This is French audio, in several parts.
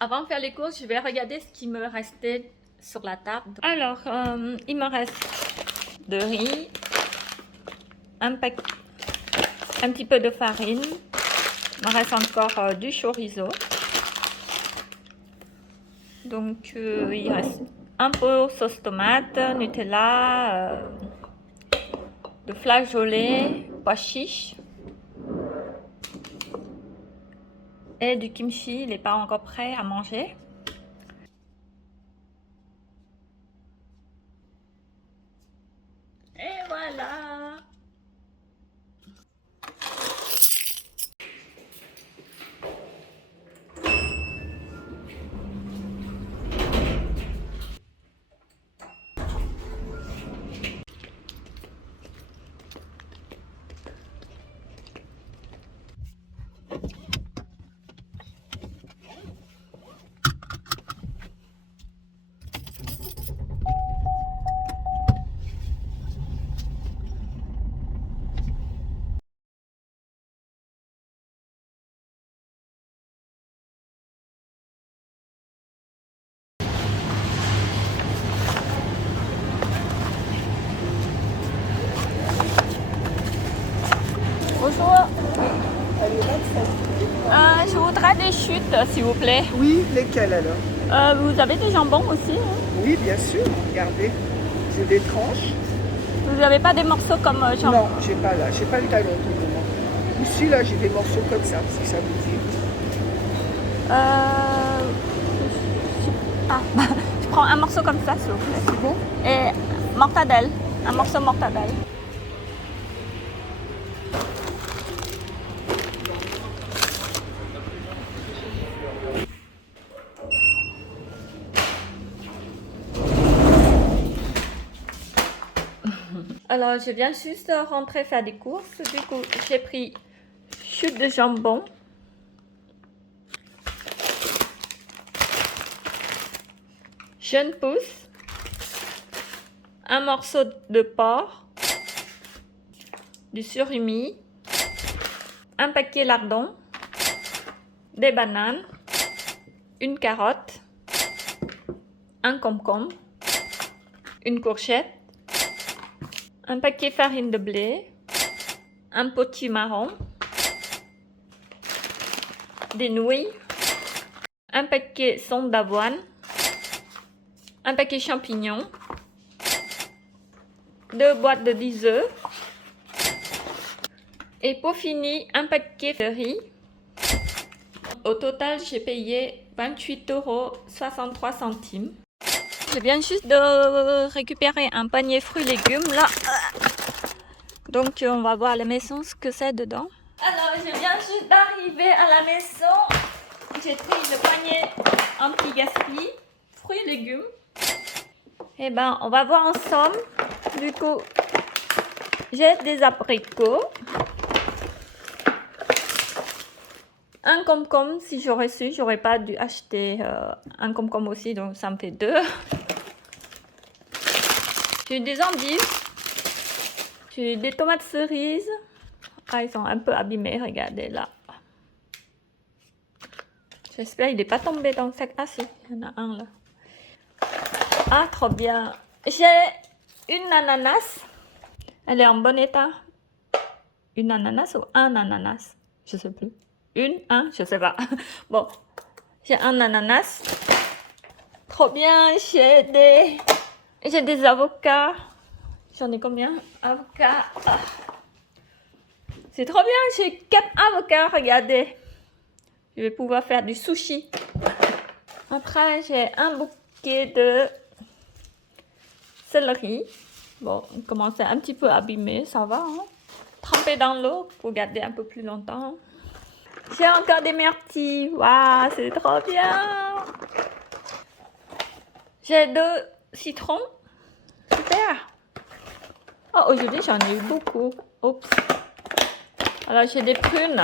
Avant de faire les courses, je vais regarder ce qui me restait sur la table. Alors, il me reste de riz, un petit peu de farine, il me reste encore du chorizo. Donc, il reste un peu sauce tomate, Nutella, de flageolets, pois chiches et du kimchi. Il n'est pas encore prêt à manger. Et voilà. Bonjour. Je voudrais des chutes, s'il vous plaît. Oui, lesquels alors? Vous avez des jambons aussi, hein? Oui, bien sûr, regardez. J'ai des tranches. Vous n'avez pas des morceaux comme jambon? Non, j'ai pas là, j'ai pas le talon pour le moment. Ici, là, j'ai des morceaux comme ça, si ça vous dit. Je prends un morceau comme ça, s'il vous plaît. C'est bon? Et mortadelle, un morceau mortadelle. Alors, je viens juste de rentrer faire des courses. Du coup, j'ai pris chute de jambon, jeune pousse, un morceau de porc, du surimi, un paquet lardon, des bananes, une carotte, un concombre, une courgette, un paquet farine de blé, un potimarron marron, des nouilles, un paquet sonde d'avoine, un paquet champignons, 2 boîtes de 10 œufs et pour finir un paquet de riz. Au total, j'ai payé 28,63 €. Je viens juste de récupérer un panier fruits et légumes là. Donc on va voir à la maison ce que c'est dedans. Alors je viens juste d'arriver à la maison. J'ai pris le panier anti-gaspi, fruits et légumes. Et ben on va voir ensemble. Du coup, j'ai des abricots. Un concombre, si j'aurais su, j'aurais pas dû acheter un concombre aussi, donc ça me fait 2. J'ai des endives. J'ai des tomates cerises. Ah, ils sont un peu abîmés, regardez là. J'espère qu'il n'est pas tombé dans le sac. Ah si, il y en a un là. Ah, trop bien. J'ai une ananas. Elle est en bon état. Une ananas ou un ananas? Je sais plus. Un, je sais pas. Bon, j'ai un ananas. Trop bien. J'ai des avocats. J'en ai combien? Avocats. Ah. C'est trop bien. J'ai 4 avocats. Regardez. Je vais pouvoir faire du sushi. Après, j'ai un bouquet de céleri. Bon, il commence à un petit peu abîmer. Ça va, hein? Tremper dans l'eau pour garder un peu plus longtemps. J'ai encore des myrtilles. Waouh, c'est trop bien. J'ai 2 citrons. Super. Oh, aujourd'hui, j'en ai eu beaucoup. Oups. Alors, j'ai des prunes.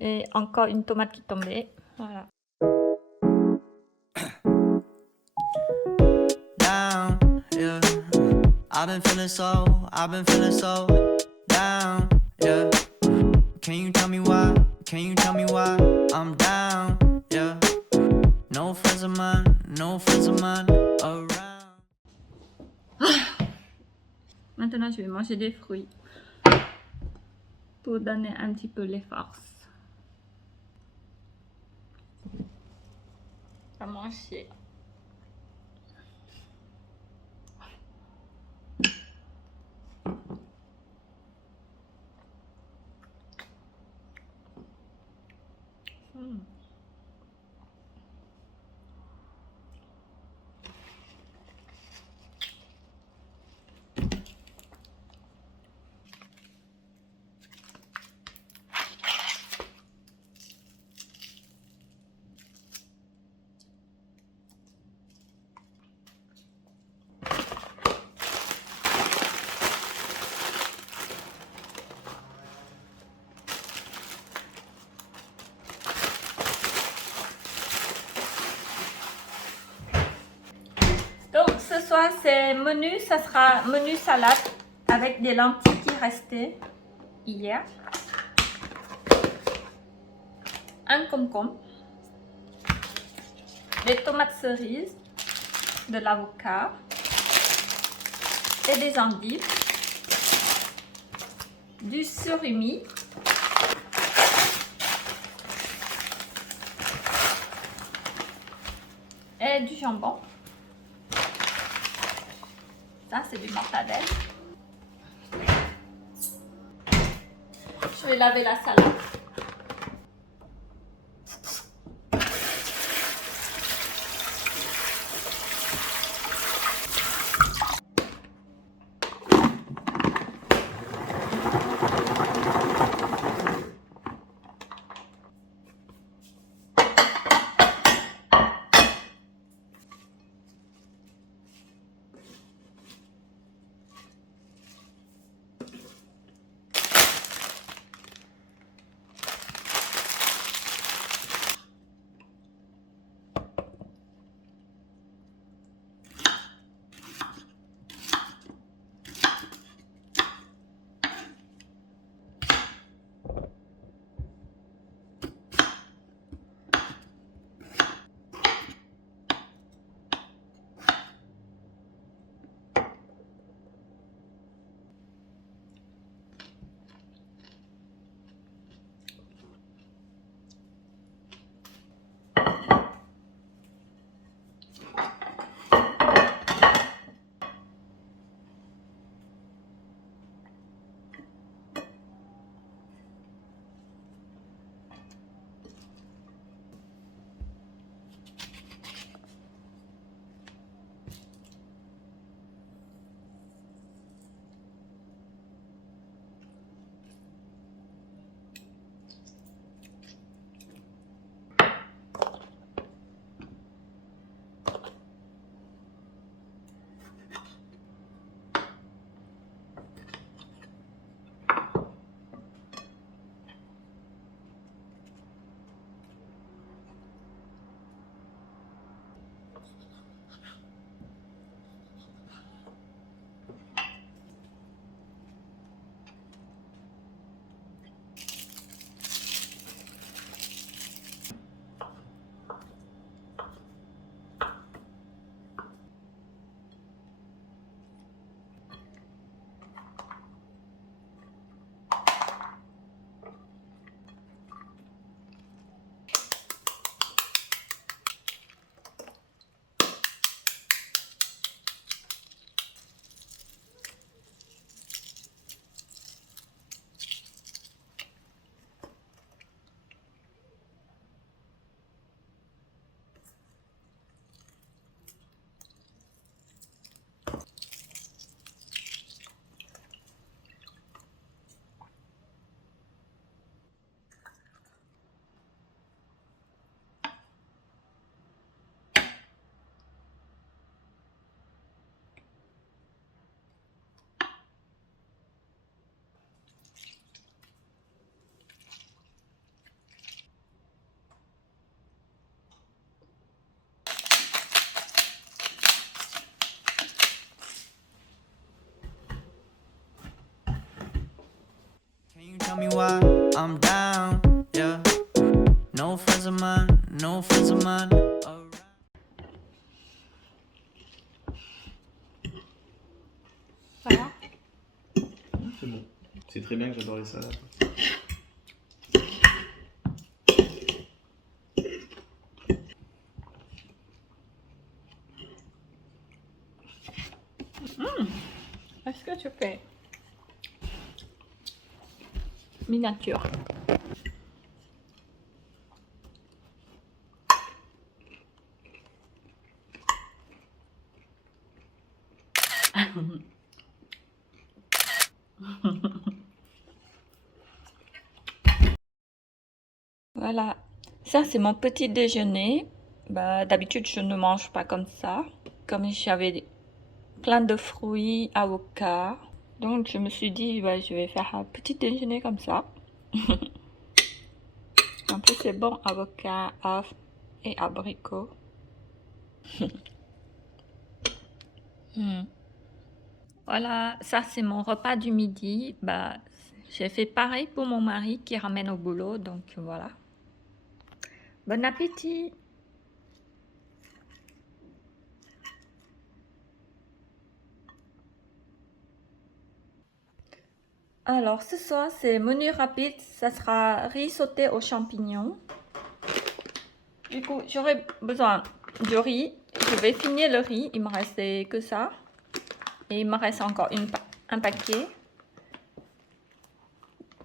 Et encore une tomate qui tombait. Voilà. Down, yeah. I've been feeling so down, yeah. Can you tell me why? Can you tell me why I'm down? Yeah. No friends of mine around. Maintenant, je vais manger des fruits pour donner un petit peu les forces. À manger. Donc ce soir c'est menu, ça sera menu salade avec des lentilles qui restaient hier, un concombre, des tomates cerises, de l'avocat et des endives, du surimi, et du jambon. Ça, c'est du mortadelle. Je vais laver la salade. Can you tell me why I'm down? Yeah. No friends of mine, no friends of mine. Ça va? C'est bon. C'est très bien que j'adore les salades. Est-ce que tu fais miniature? Voilà, ça c'est mon petit déjeuner. Bah, d'habitude je ne mange pas comme ça. Comme j'avais plein de fruits, avocats. Donc je me suis dit, bah, je vais faire un petit déjeuner comme ça. En plus c'est bon, avocat, œufs et abricots. Voilà, ça c'est mon repas du midi. Bah, j'ai fait pareil pour mon mari qui ramène au boulot, donc voilà. Bon appétit! Alors ce soir c'est menu rapide, ça sera riz sauté aux champignons. Du coup j'aurai besoin de riz, je vais finir le riz, il me restait que ça. Et il me reste encore un paquet.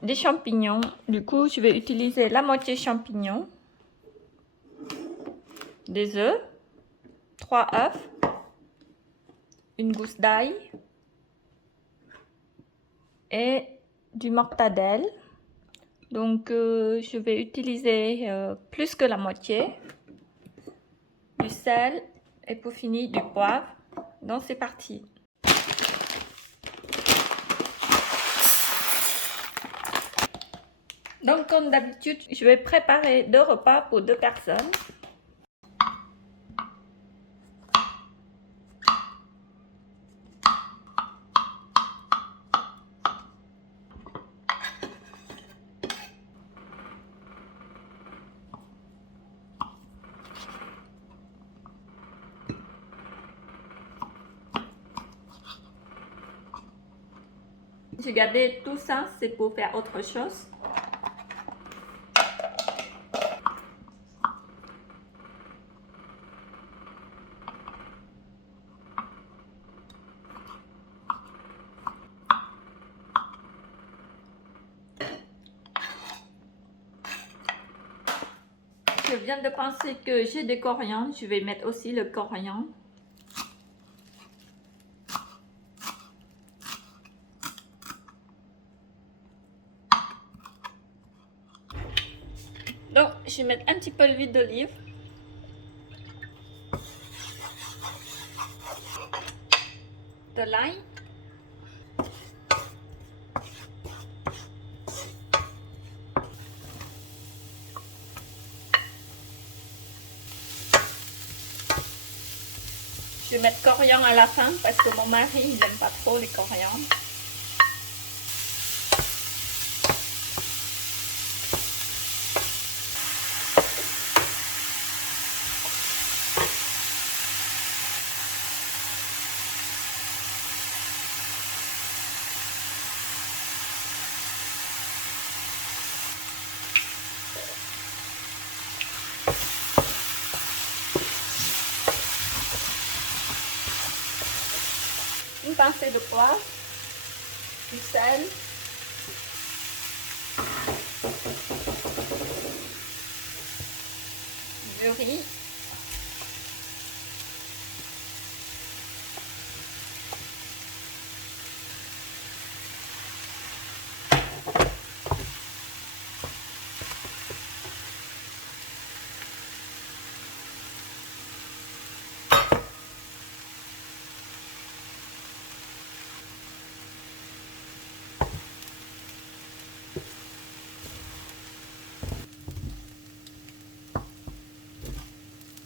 Des champignons, du coup je vais utiliser la moitié champignons. Des œufs, 3 œufs, une gousse d'ail et du mortadelle. Donc je vais utiliser plus que la moitié, du sel et pour finir du poivre. Donc c'est parti. Donc comme d'habitude, je vais préparer 2 repas pour 2 personnes. J'ai gardé tout ça, c'est pour faire autre chose. Je viens de penser que j'ai des coriandres, je vais mettre aussi le coriandre. Donc, je vais mettre un petit peu d'huile d'olive. De l'ail. Je vais mettre coriandre à la fin parce que mon mari, il n'aime pas trop les coriandres. Une pincée de poivre, du sel, du riz,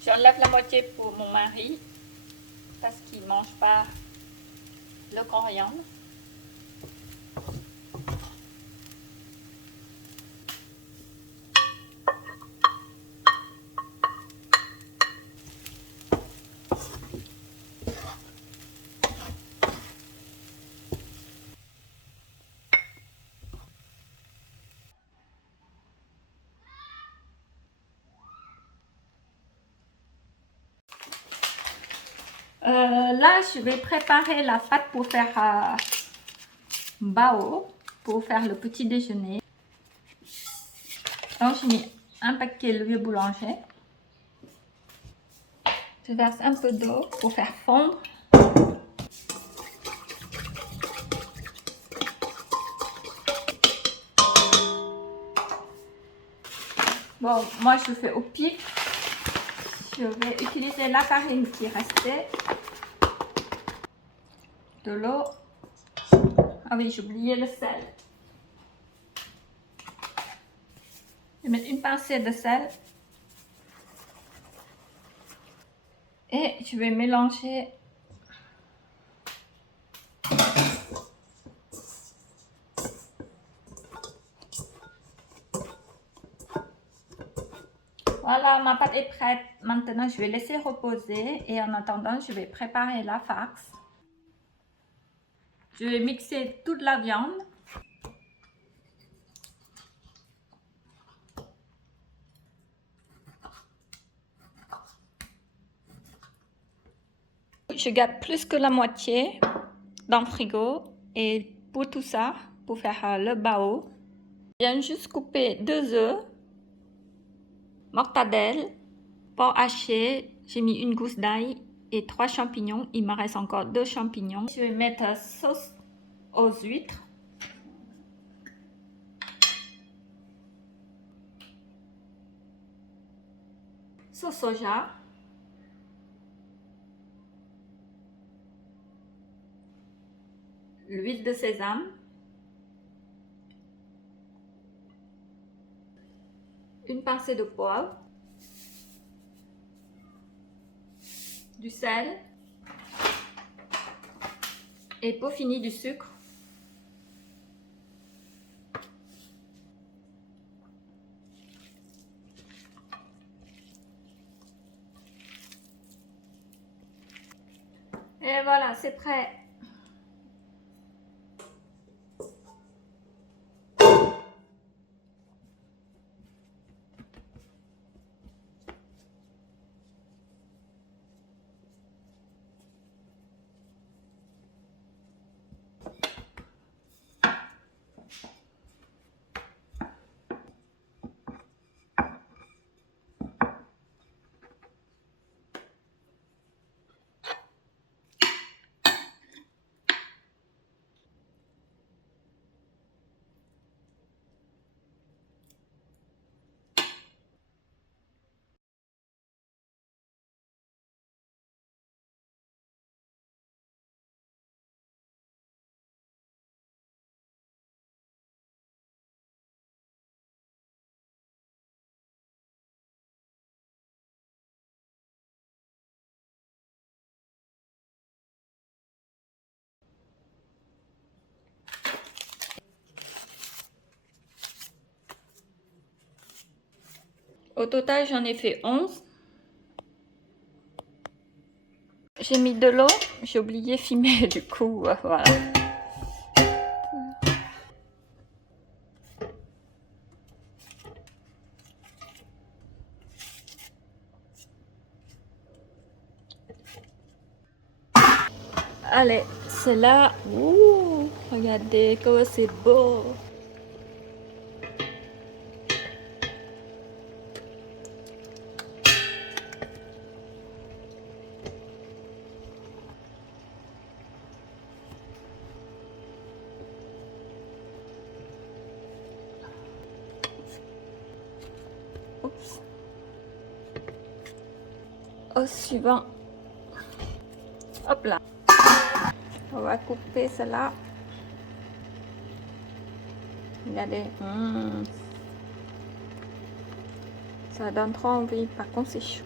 j'enlève la moitié pour mon mari parce qu'il ne mange pas le coriandre. Là, je vais préparer la pâte pour faire bao, pour faire le petit déjeuner. Donc, j'ai mis un paquet de levure boulanger. Je verse un peu d'eau pour faire fondre. Bon, moi je fais au pic. Je vais utiliser la farine qui restait, de l'eau. Ah oui, j'ai oublié le sel. Je vais mettre une pincée de sel. Et je vais mélanger. Voilà, ma pâte est prête. Maintenant, je vais laisser reposer et en attendant, je vais préparer la farce. Je vais mixer toute la viande. Je garde plus que la moitié dans le frigo et pour tout ça, pour faire le bao, je viens juste couper 2 œufs, mortadelle, porc haché, j'ai mis une gousse d'ail et 3 champignons. Il me reste encore 2 champignons. Je vais mettre sauce aux huîtres. Sauce soja. L'huile de sésame. Une pincée de poivre. Du sel. Et pour finir, du sucre. Et voilà, c'est prêt. Au total, j'en ai fait 11. J'ai mis de l'eau. J'ai oublié de filmer du coup, voilà. Allez, c'est là. Ouh, regardez comment c'est beau. Oups. Au suivant. Hop là. On va couper cela. Regardez. Ça donne trop envie. Par contre, c'est chaud.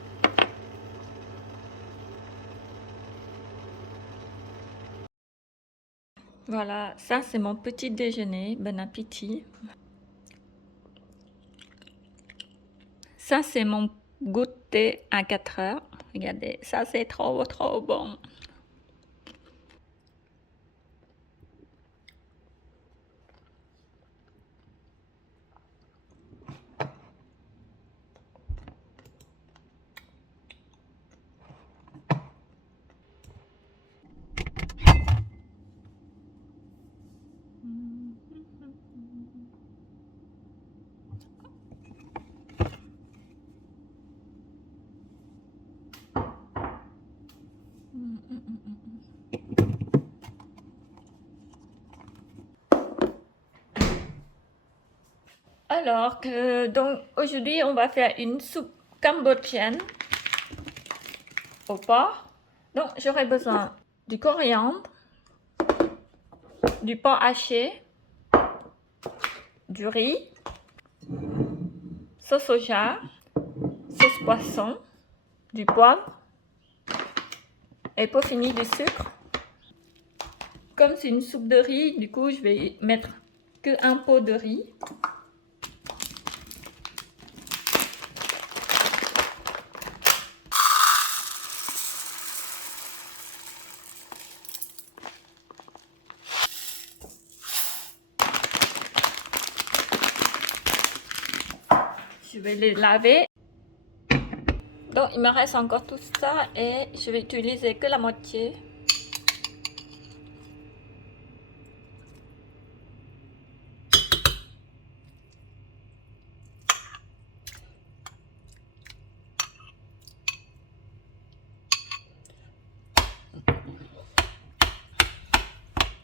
Voilà, ça c'est mon petit déjeuner. Bon appétit. Ça c'est mon goûter à 4 heures. Regardez, ça c'est trop trop bon. Alors, donc aujourd'hui, on va faire une soupe cambodgienne au porc. Donc, j'aurai besoin du coriandre, du porc haché, du riz, sauce soja, sauce poisson, du poivre et pour finir du sucre. Comme c'est une soupe de riz, du coup, je vais mettre que un pot de riz. Je vais les laver. Donc il me reste encore tout ça et je vais utiliser que la moitié.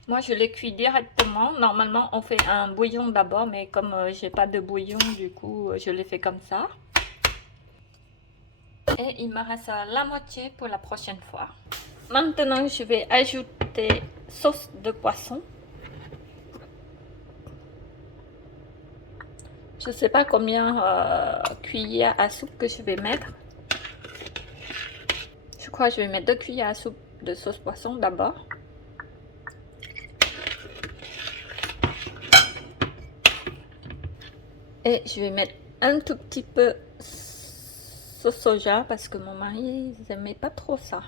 Moi je les cuis directement. Normalement on fait un bouillon d'abord, mais comme j'ai pas de bouillon, du coup je les fais comme ça. Et il me reste la moitié pour la prochaine fois. Maintenant je vais ajouter sauce de poisson. Je sais pas combien cuillères à soupe que je vais mettre. Je crois que je vais mettre 2 cuillères à soupe de sauce poisson d'abord. Et je vais mettre un tout petit peu sauce soja parce que mon mari n'aimait pas trop ça.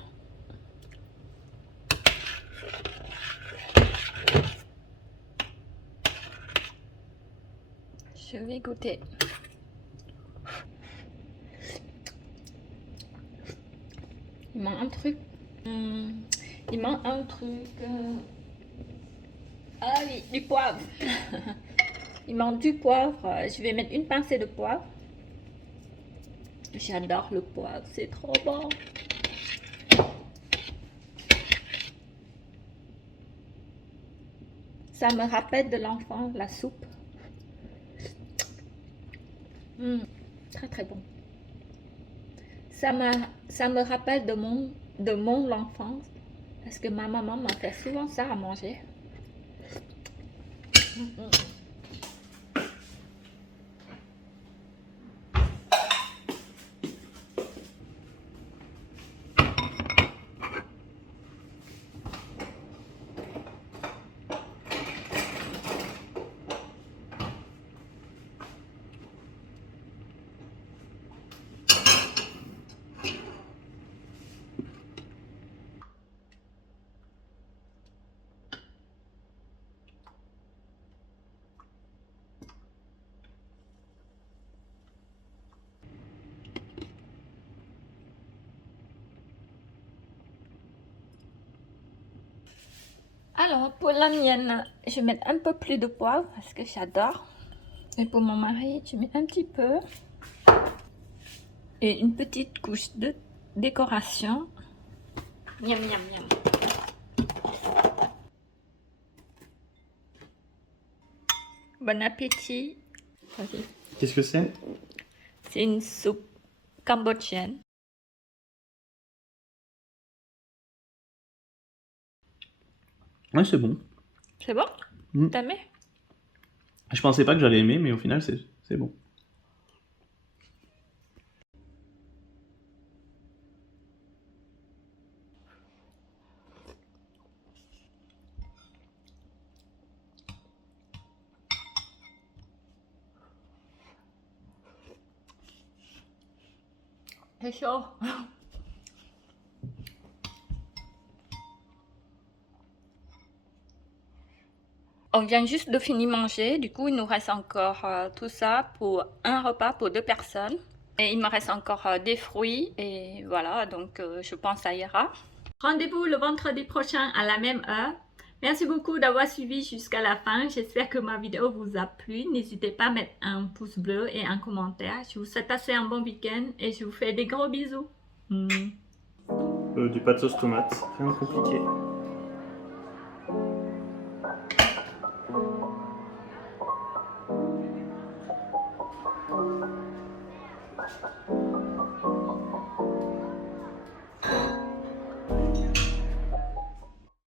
Je vais goûter. Il manque un truc. Il manque un truc. Ah oui, du poivre. Il manque du poivre. Je vais mettre une pincée de poivre. J'adore le poivre, c'est trop bon. Ça me rappelle de l'enfant, la soupe. Très très bon. Ça me rappelle de mon enfance. Parce que ma maman m'a fait souvent ça à manger. Alors, pour la mienne, je vais mettre un peu plus de poivre parce que j'adore. Et pour mon mari, je mets un petit peu. Et une petite couche de décoration. Miam, miam, miam. Bon appétit. Qu'est-ce que c'est? C'est une soupe cambodgienne. Ouais, c'est bon. C'est bon? T'as aimé? Je pensais pas que j'allais aimer, mais au final, c'est bon. C'est chaud. On vient juste de finir manger, du coup il nous reste encore tout ça pour un repas pour 2 personnes. Et il me reste encore des fruits et voilà, donc je pense que ça ira. Rendez-vous le vendredi prochain à la même heure Merci beaucoup d'avoir suivi jusqu'à la fin. J'espère que ma vidéo vous a plu. N'hésitez pas à mettre un pouce bleu et un commentaire. Je vous souhaite passer un bon week-end et je vous fais des gros bisous. Du pâte sauce tomate, rien de compliqué.